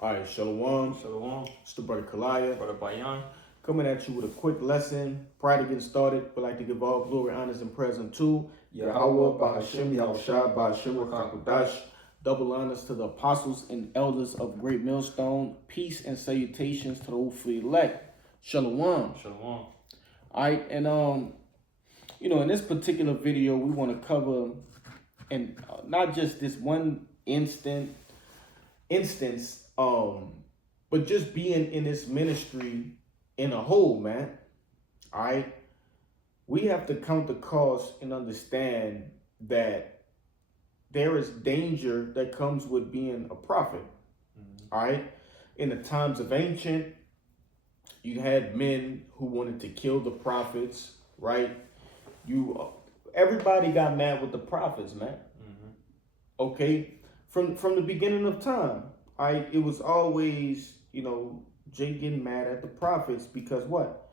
All right, Shalom. Shalom. It's the brother Kalaya. Brother Bayan. Coming at you with a quick lesson. Prior to getting started, we'd like to give all glory, honors, and praise unto Yahweh, Ahchyam, Yahushua, Ahchyam, Rakakudash. Double honors to the apostles and elders of Great Millstone. Peace and salutations to the hopefully elect. Shalom. Shalom. All right, and in this particular video, we want to cover, and not just this one instance, but just being in this ministry in a whole, man. All right, we have to count the cost and understand that there is danger that comes with being a prophet. All right, in the times of ancient, you had men who wanted to kill the prophets, right? Everybody got mad with the prophets, man. Okay, from the beginning of time, it was always, Jay getting mad at the prophets because what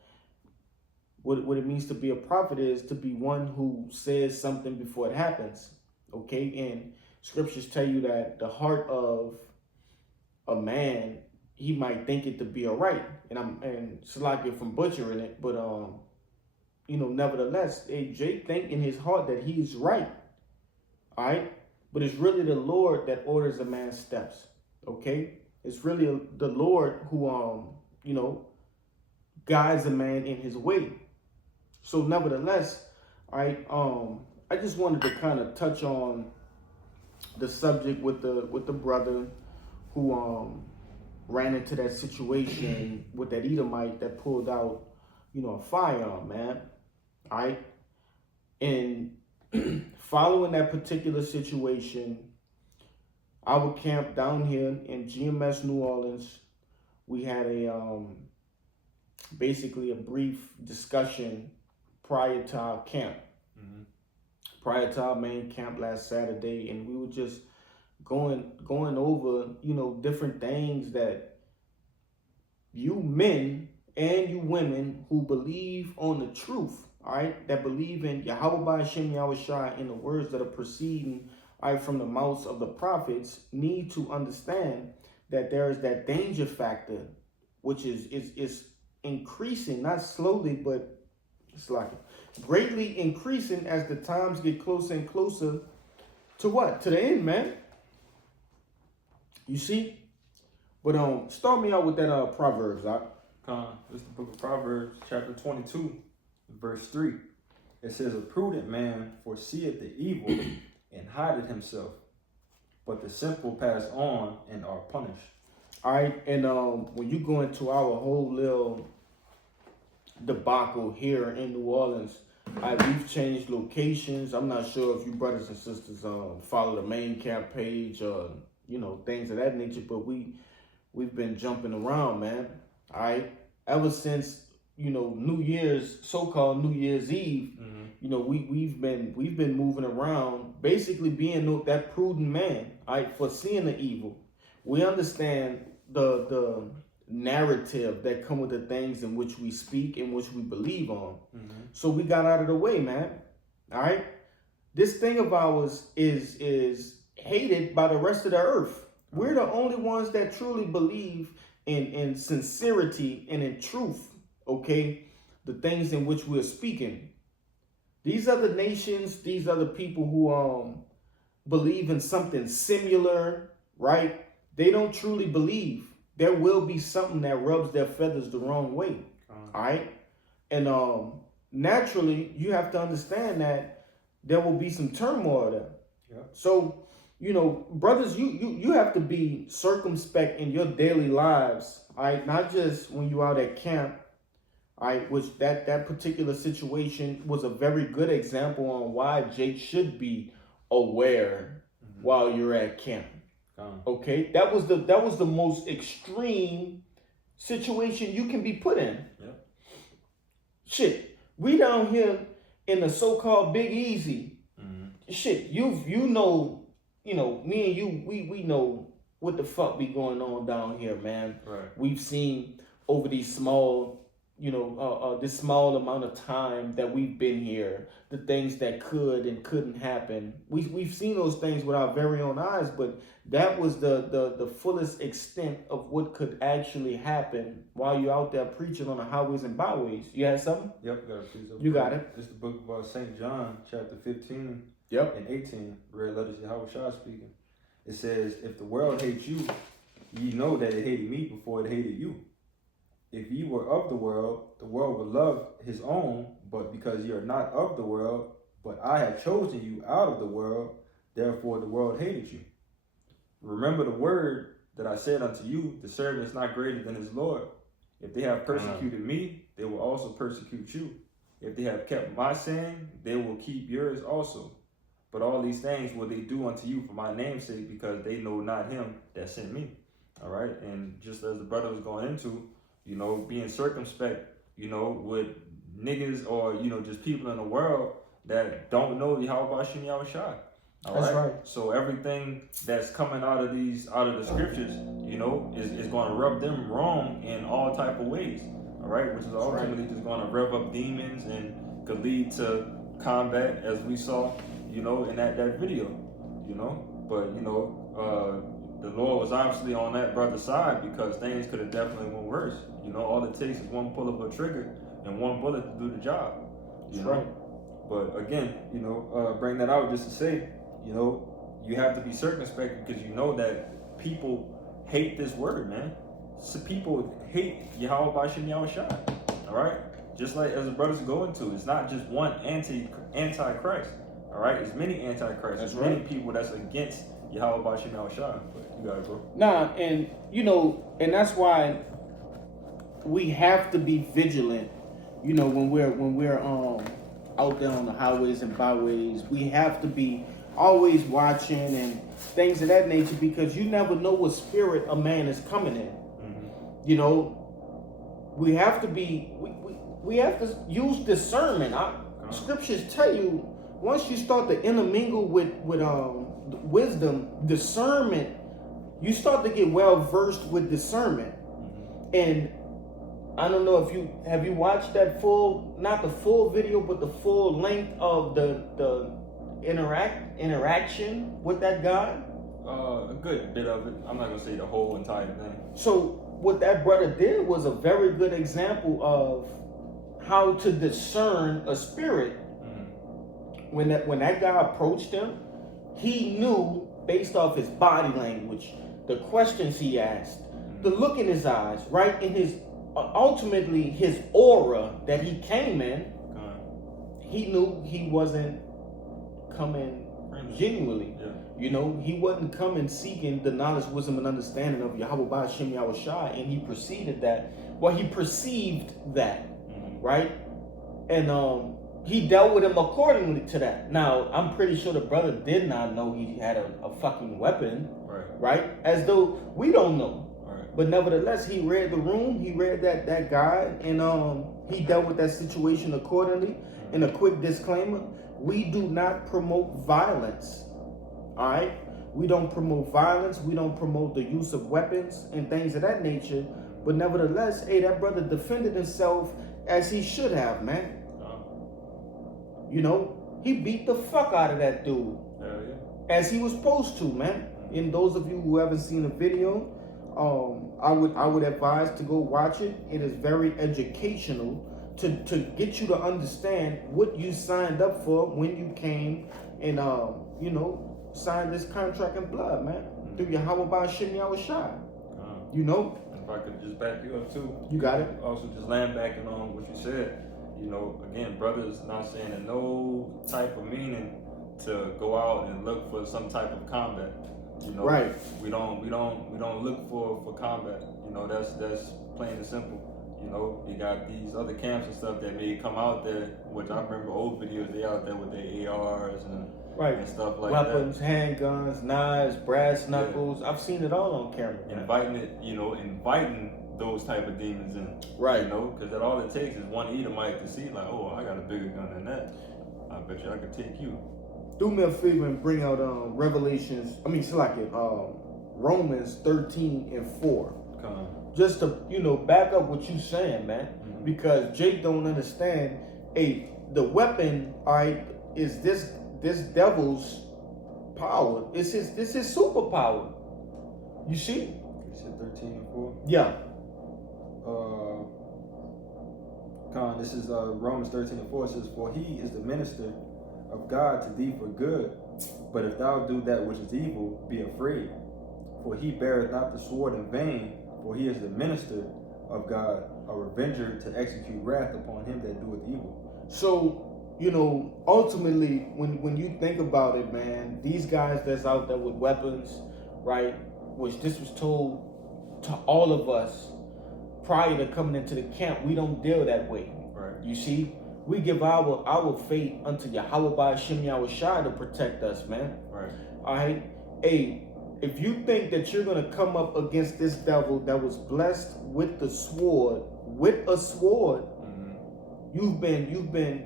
it means to be a prophet is to be one who says something before it happens. Okay, and scriptures tell you that the heart of a man, he might think it to be all right, and Salakia from butchering it, but nevertheless, Jay think in his heart that he's right. All right, but it's really the Lord that orders a man's steps. Okay, it's really the Lord who guides a man in his way. So nevertheless, I just wanted to kind of touch on the subject with the brother who ran into that situation with that Edomite that pulled out a firearm, man. All right, and following that particular situation, our camp down here in GMS New Orleans, we had basically a brief discussion prior to our camp, prior to our main camp last Saturday, and we were just going over different things that you men and you women who believe on the truth, all right, that believe in Yahweh Hashem Yahushua in the words that are proceeding from the mouths of the prophets, need to understand that there is that danger factor, which is increasing, not slowly, but it's like greatly increasing as the times get closer and closer to what? To the end, man. You see? But start me out with that Proverbs, This is the book of Proverbs, chapter 22, verse 3. It says, "A prudent man foreseeth the evil and hideth himself, but the simple pass on and are punished." All right, and when you go into our whole little debacle here in New Orleans, we've changed locations. I'm not sure if you brothers and sisters follow the main camp page or things of that nature, but we've been jumping around, man. All right, ever since New Year's, so-called New Year's Eve, we've been moving around, basically being that prudent man, all right, foreseeing the evil. We understand the narrative that come with the things in which we speak, in which we believe on. So we got out of the way, man. All right, this thing of ours is hated by the rest of the earth. We're the only ones that truly believe in sincerity and in truth. Okay, the things in which we're speaking. These other nations, these other people who believe in something similar, right? They don't truly believe. There will be something that rubs their feathers the wrong way. All right, and naturally, you have to understand that there will be some turmoil there. Yeah. So, brothers, you have to be circumspect in your daily lives. All right, not just when you out at camp. All right, which that particular situation was a very good example on why Jake should be aware while you're at camp. Okay, that was the most extreme situation you can be put in. Yeah. Shit, we down here in the so-called Big Easy. Shit, me and you, we know what the fuck be going on down here, man. Right. We've seen over these small this small amount of time that we've been here, the things that could and couldn't happen. We've seen those things with our very own eyes, but that was the fullest extent of what could actually happen while you're out there preaching on the highways and byways. You had something? Yep, got a piece of. You got it. It's the book of St. John, chapter 15. Yep. And 18. Red letters, Yahweh Shah speaking. It says, "If the world hates you, ye know that it hated me before it hated you. If ye were of the world would love his own, but because ye are not of the world, but I have chosen you out of the world, therefore the world hated you. Remember the word that I said unto you, the servant is not greater than his Lord. If they have persecuted me, they will also persecute you. If they have kept my saying, they will keep yours also. But all these things will they do unto you for my name's sake, because they know not him that sent me." All right. And just as the brother was going into, being circumspect, with niggas or, just people in the world that don't know Yahweh Bashim Yahweh Shai. That's right. So everything that's coming out of the scriptures, is going to rub them wrong in all type of ways. All right. Which is ultimately just going to rev up demons and could lead to combat, as we saw, in that video, but, the Lord was obviously on that brother's side, because things could have definitely went worse. All it takes is one pull of a trigger and one bullet to do the job. That's right. But again, bring that out just to say, you have to be circumspect, because that people hate this word, man. So people hate Yahweh Bashim Yahweh Shai. All right? Just like as the brothers go into, it's not just one anti-Christ. All right? It's many anti-Christ. There's many people that's against Yahweh Bashim Yahweh Shai. But you got it, bro. Nah, and and that's why we have to be vigilant. When we're out there on the highways and byways, we have to be always watching and things of that nature, because you never know what spirit a man is coming in. Mm-hmm. We have to be we have to use discernment. Scriptures tell you, once you start to intermingle with wisdom, discernment, you start to get well versed with discernment. And I don't know if you watched that not the full video, but the full length of the interaction with that guy. A good bit of it. I'm not gonna say the whole entire thing. So what that brother did was a very good example of how to discern a spirit. When that guy approached him, he knew based off his body language, the questions he asked, the look in his eyes, right, in his ultimately his aura that he came in. He knew he wasn't coming genuinely. He wasn't coming seeking the knowledge, wisdom, and understanding of Yahweh Bashim Yahweh Shai, and he perceived that. Right, and he dealt with him accordingly to that. Now, I'm pretty sure the brother did not know he had a fucking weapon, right? As though we don't know. But nevertheless, he read the room, he read that guy, and he dealt with that situation accordingly. And a quick disclaimer, we do not promote violence, all right? We don't promote violence, we don't promote the use of weapons and things of that nature. But nevertheless, hey, that brother defended himself as he should have, man. He beat the fuck out of that dude. As he was supposed to, man. And those of you who haven't seen the video, I would advise to go watch it. It is very educational to get you to understand what you signed up for when you came and signed this contract in blood, man. Through your Yahweh Bashim Yahweh Shai. If I could just back you up too. You got it. Also just landbacking on what you said. Again, brothers not saying in no type of meaning to go out and look for some type of combat. Right. We don't look for combat. That's plain and simple. You got these other camps and stuff that may come out there, which I remember old videos, they out there with their ARs and stuff like weapons, that. handguns, knives, brass knuckles. I've seen it all on camera. Inviting those type of demons in. Right. Because that all it takes is one Edomite to see, like, oh, I got a bigger gun than that. I bet you I could take you. Do me a favor and bring out Romans 13 and 4. Just to, back up what you saying, man. Mm-hmm. Because Jake don't understand, the weapon, all right, is this devil's power. This is superpower. You see? You said 13 and 4? Yeah. This is Romans 13 and 4. It says, "For he is the minister of God to thee for good. But if thou do that which is evil, be afraid. For he beareth not the sword in vain, for he is the minister of God, a revenger to execute wrath upon him that doeth evil." So, ultimately, when you think about it, man, these guys that's out there with weapons, right, which this was told to all of us prior to coming into the camp, we don't deal that way. Right. You see, we give our faith unto Yahweh by Ahchyam Yahushua to protect us, man. Right. All right. Hey, if you think that you're gonna come up against this devil that was blessed with a sword, Mm-hmm. you've been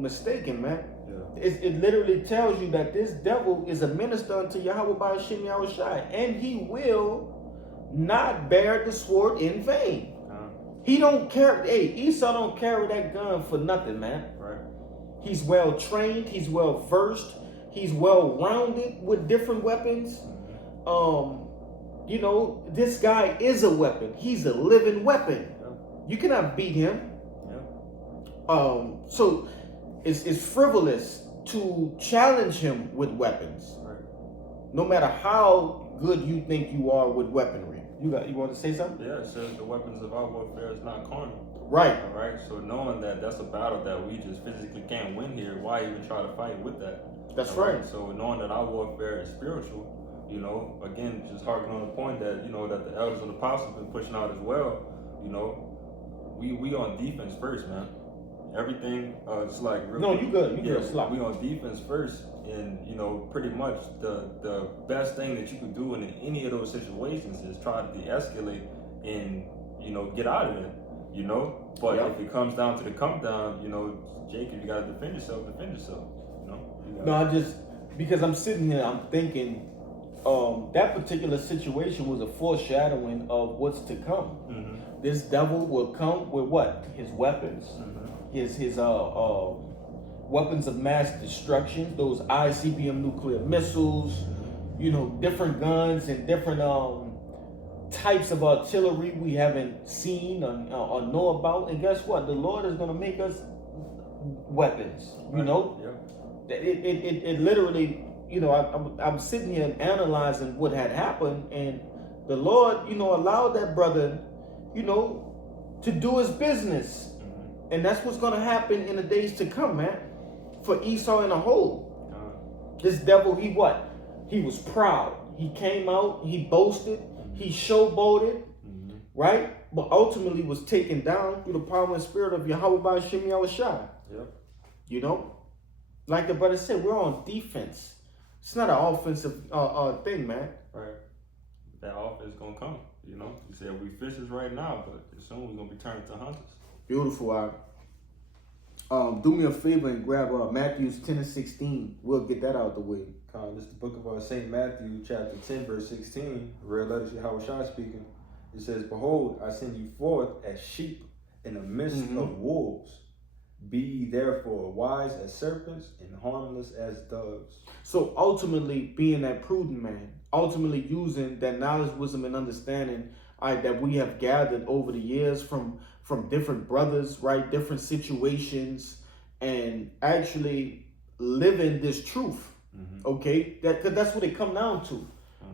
mistaken, man. Yeah. It literally tells you that this devil is a minister unto Yahweh by Ahchyam Yahushua, and he will not bear the sword in vain. He don't carry. Hey, Esau don't carry that gun for nothing, man. Right. He's well trained. He's well versed. He's well rounded with different weapons. This guy is a weapon. He's a living weapon. Yeah. You cannot beat him. Yeah. So it's frivolous to challenge him with weapons. Right. No matter how good you think you are with weaponry. You want to say something? Yeah, it says the weapons of our warfare is not carnal. Right. All right. So knowing that that's a battle that we just physically can't win here, why even try to fight with that? That's all right. So knowing that our warfare is spiritual, again, just harking on the point that that the elders and the apostles have been pushing out as well. We on defense first, man. Everything, just like real no, quick, you good. You good. we on defense first, and pretty much the best thing that you could do in any of those situations is try to de-escalate and get out of it. But Yeah. if it comes down to the come down, Jacob, you gotta defend yourself. No, because I'm sitting here, I'm thinking, that particular situation was a foreshadowing of what's to come. Mm-hmm. This devil will come with what? His weapons. Mm-hmm. His weapons of mass destruction, those ICBM nuclear missiles, different guns and different types of artillery we haven't seen or know about. And guess what? The Lord is going to make us weapons. Right. Yeah. It literally, I'm sitting here analyzing what had happened, and the Lord, allowed that brother, to do his business. And that's what's going to happen in the days to come, man. For Esau in a whole. This devil, he what? He was proud. He came out, he boasted, he showboated, right? But ultimately was taken down through the power and spirit of Yahweh by Ahchyam Yahushua. Yep. Like the brother said, we're on defense. It's not an offensive thing, man. Right. That offense is going to come, You said we fishers right now, but soon we're going to be turning to hunters. Beautiful. Do me a favor and grab Matthew 10 and 16. We'll get that out the way. This is the book of St. Matthew, chapter 10, verse 16. Red letters, Yahushua speaking. It says, "Behold, I send you forth as sheep in the midst of wolves. Be ye therefore wise as serpents and harmless as doves." So ultimately, being that prudent man, ultimately using that knowledge, wisdom, and understanding that we have gathered over the years from different brothers, right, different situations, and actually living this truth. Okay, because that's what it come down to.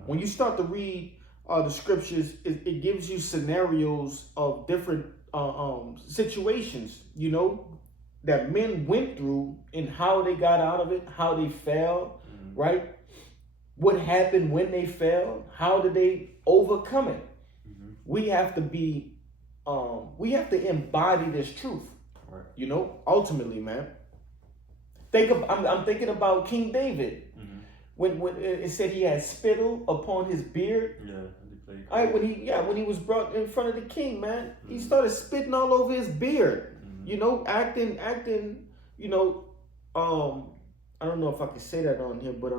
When you start to read the scriptures, it gives you scenarios of different situations, that men went through and how they got out of it, how they fell, right? What happened when they fell? How did they overcome it? We have to be, we have to embody this truth, right. Ultimately, man. I'm thinking about King David. When it said he had spittle upon his beard. All right, when he was brought in front of the king, man, he started spitting all over his beard. Acting, I don't know if I can say that on here, but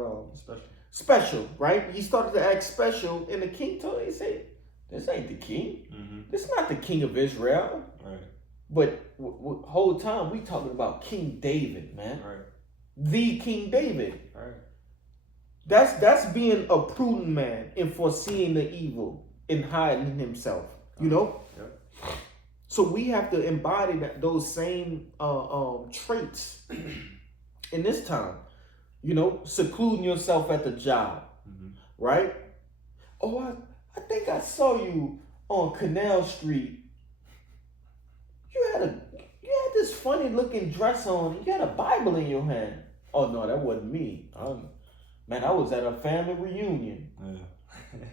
special, right? He started to act special, and the king told him, he said, This ain't the king. Mm-hmm. This not the king of Israel. Right. But whole time we talking about King David, man. Right. The King David. Right. That's being a prudent man in foreseeing the evil and hiding himself. You know. Yep. So we have to embody those same traits in this time. You know, secluding yourself at the job, right? Oh, I think I saw you on Canal Street. You had this funny looking dress on. You had a Bible in your hand. Oh no, that wasn't me. Man, I was at a family reunion. Yeah.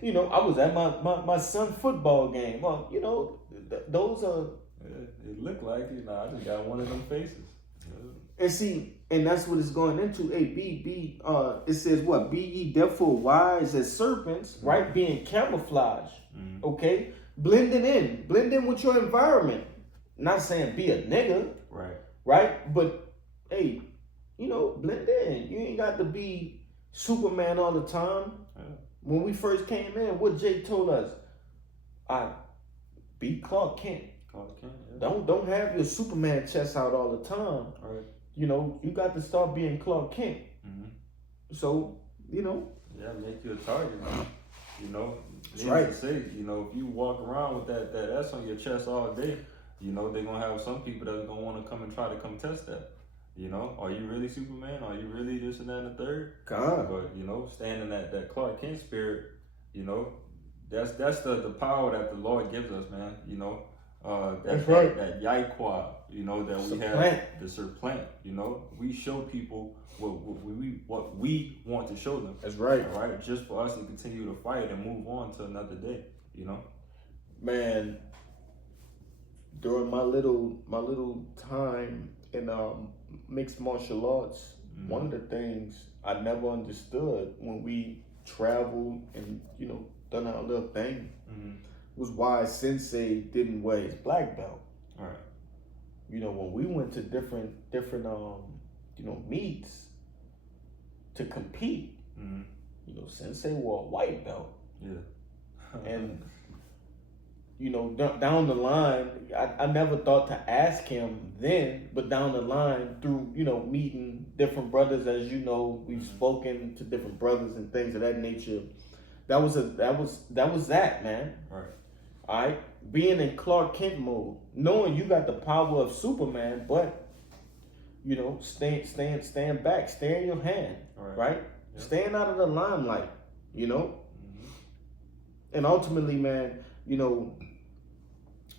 You know, I was at my son's football game. Well, you know, those are. It looked like, you know, I just got one of them faces. And see, and that's what it's going into. It says what? Be ye therefore wise as serpents, right? Being camouflage, okay? Blend in with your environment. Not saying be a nigga, right? But hey, you know, blend in. You ain't got to be Superman all the time. Yeah. When we first came in, what Jake told us, be Clark Kent. Yeah. Don't have your Superman chest out all the time. Right. You know, you got to start being Clark Kent. So, you know. Yeah, make you a target, man. You know, that's right. To say, you know, if you walk around with that S on your chest all day, you know, they're going to have some people that's going to want to come and try to come test that. You know, are you really Superman? Are you really this and that and the third? God. But, you know, standing that Clark Kent spirit, you know, that's the power that the Lord gives us, man. You know, that's right. That Yahweh, you know, that we have, the supplant, you know, we show people what we want to show them. That's right. All right, just for us to continue to fight and move on to another day, you know. Man, during my little time in mixed martial arts, one of the things I never understood when we traveled and, you know, done our little thing was why Sensei didn't wear his black belt. All right. You know, when we went to different you know, meets to compete, you know, Sensei wore a white belt. Yeah. And you know, down the line, I never thought to ask him then, but down the line through, you know, meeting different brothers, as you know, we've spoken to different brothers and things of that nature. That was that, man. Right. All right, being in Clark Kent mode, knowing you got the power of Superman, but you know, stand back, stay in your hand, right? Yep. Staying out of the limelight, you know. And ultimately, man, you know,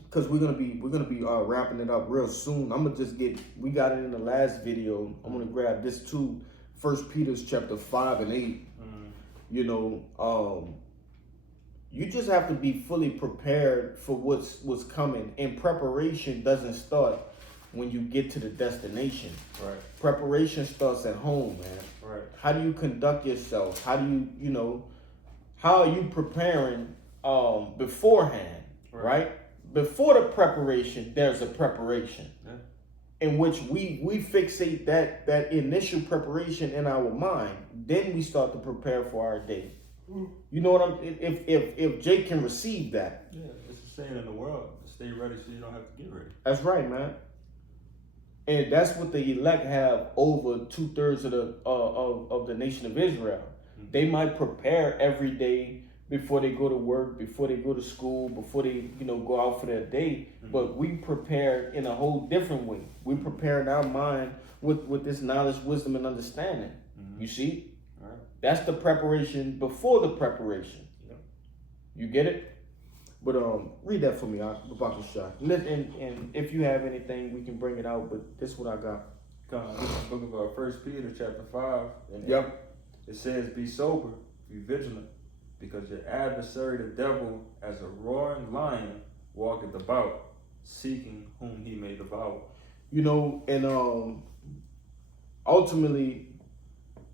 because we're gonna be wrapping it up real soon. I'm gonna just we got it in the last video. I'm gonna grab this too, 1 Peter chapter 5 and 8. You know, you just have to be fully prepared for what's coming. And preparation doesn't start when you get to the destination. Right. Preparation starts at home, man. Right. How do you conduct yourself? How do you know, how are you preparing beforehand, right? Before the preparation, there's a preparation. Yeah. In which we fixate that initial preparation in our mind. Then we start to prepare for our day. You know what if Jake can receive that. Yeah, it's the saying in the world, stay ready so you don't have to get ready. That's right, man. And that's what the elect have over 2/3 of the nation of Israel. They might prepare every day before they go to work, before they go to school, before they, you know, go out for their day. But we prepare in a whole different way. We prepare in our mind with this knowledge, wisdom, and understanding. You see? All right. That's the preparation before the preparation. Yep. You get it? But read that for me, about the shot. And if you have anything, we can bring it out. But this is what I got. This is the book of 1 Peter chapter 5. And yep. It says, "Be sober, be vigilant, because your adversary, the devil, as a roaring lion, walketh about, seeking whom he may devour." You know, and ultimately,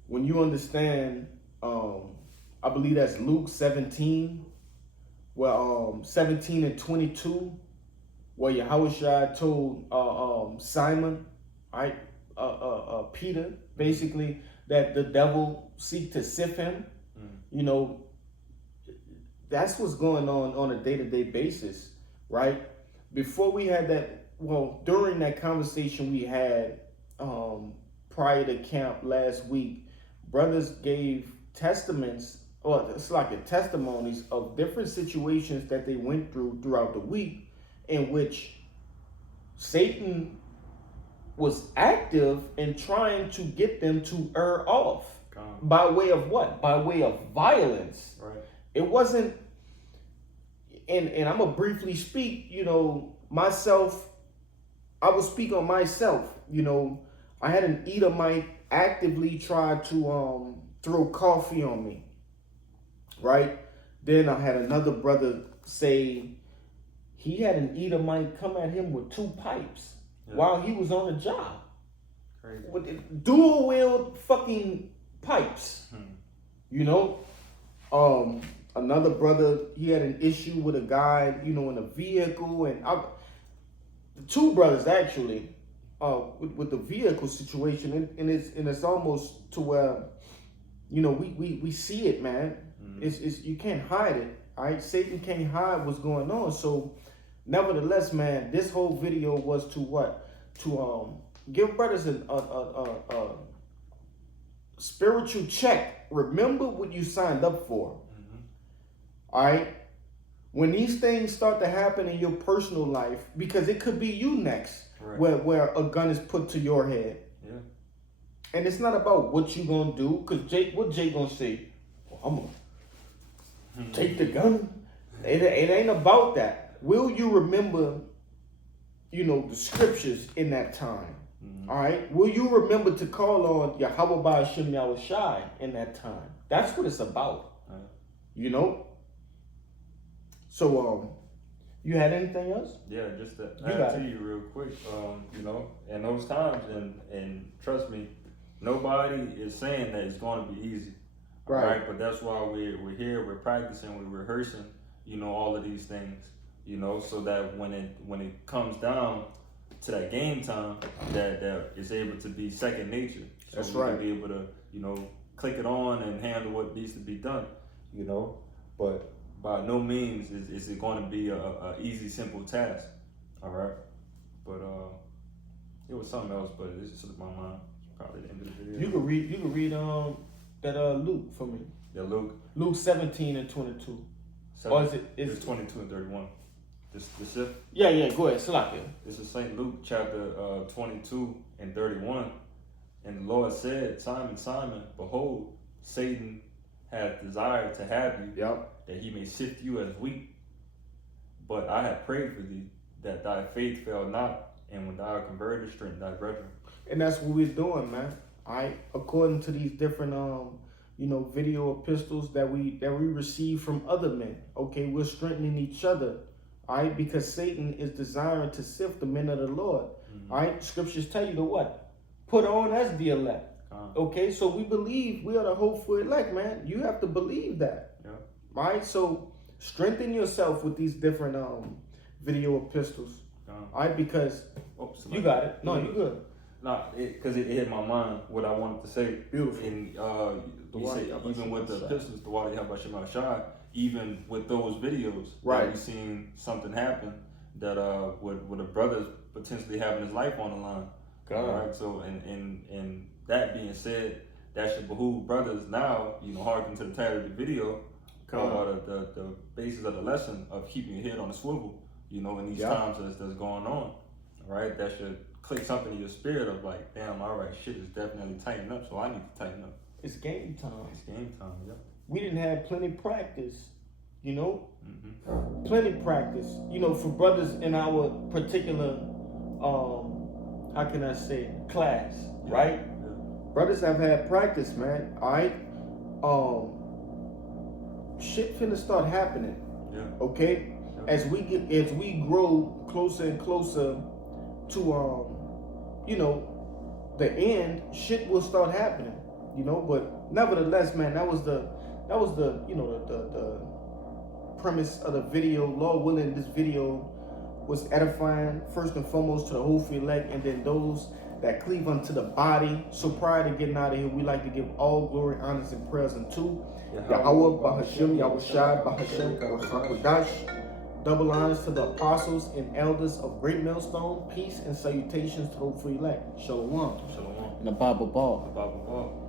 when you understand, I believe that's Luke 17. Well, 17 and 22, where Yahushua told Simon, right, Peter, basically, that the devil seek to sift him. You know, that's what's going on a day-to-day basis, right? Before we had that, well, during that conversation we had prior to camp last week, brothers gave testaments, or it's like a testimonies of different situations that they went through throughout the week, in which Satan was active in trying to get them to err off. By way of what? By way of violence. Right. It wasn't, and I'm gonna briefly speak, myself, I will speak on myself. I had an Edomite actively try to throw coffee on me. Right? Then I had another brother say he had an Edomite come at him with 2 pipes while he was on the job. Crazy. With dual wield fucking pipes. Another brother, he had an issue with a guy, in a vehicle, and 2 brothers actually, with the vehicle situation, and it's almost to where, we see it, man. It's you can't hide it. All right, Satan can't hide what's going on. So, nevertheless, man, this whole video was to what? To give brothers a spiritual check. Remember what you signed up for. All right. When these things start to happen in your personal life, because it could be you next, right, where a gun is put to your head. Yeah. And it's not about what you gonna do, because what Jay gonna say? Well, I'm gonna take the gun. It ain't about that. Will you remember, the scriptures in that time? All right. Will you remember to call on Yahweh Ahchyam Yahushai in that time? That's what it's about. So, you had anything else? Yeah, just to add to you real quick. In those times, and trust me, nobody is saying that it's going to be easy. Right. But that's why we're here, we're practicing, we're rehearsing, all of these things, so that when it comes down to that game time, that is able to be second nature. So that's we right. can be able to, click it on and handle what needs to be done, But by no means is it going to be a easy, simple task. All right. But it was something else, but it's just slipped my mind. Probably the end of the video. You can read that Luke for me. Yeah, Luke 17 and 22. Or is it's 22 and 31. The shift? Yeah, go ahead. Slack it. This is St. Luke chapter 22 and 31. And the Lord said, Simon, Simon, behold, Satan hath desired to have you, that he may sift you as wheat. But I have prayed for thee, that thy faith fail not, and when thou art converted, strengthen thy brethren. And that's what we're doing, man. All right. According to these different video epistles that we receive from other men. Okay, we're strengthening each other. All right, because Satan is desiring to sift the men of the Lord. All right, scriptures tell you to what? Put on as the elect. Okay, so we believe we are the hopeful elect, man. You have to believe that. Yeah. All right, so strengthen yourself with these different video epistles. All right, because you got it. No, you good. No, because it hit my mind what I wanted to say. Beautiful. And you say, even with the epistles, the Wadi Habashim Shai, even with those videos, right, we seen something happen that with a brother potentially having his life on the line. God. All right. So and that being said, that should behoove brothers now, hearken to the title of the video, the basis of the lesson of keeping your head on the swivel, in these times that's going on. All right. That should click something in your spirit of like, damn, all right, shit is definitely tightening up, so I need to tighten up. It's game time. It's game time, yeah. We didn't have plenty practice, plenty practice, for brothers in our particular, how can I say, class, right? Yeah. Brothers have had practice, man. All right. Shit finna start happening. Yeah. Okay. Yeah. As we grow closer and closer to the end, shit will start happening. But nevertheless, man, that was the the premise of the video. Lord willing, this video was edifying first and foremost to the whole elect, and then those that cleave unto the body. So prior to getting out of here, we like to give all glory, honors, and prayers unto Yahweh, Bahashem, Yahushai, Bahashem, or Hakodash. Double honors to the apostles and elders of Great Millstone. Peace and salutations to the hopeful elect. Shalom. Shalom. And the Bible Ball. The Bible Ball.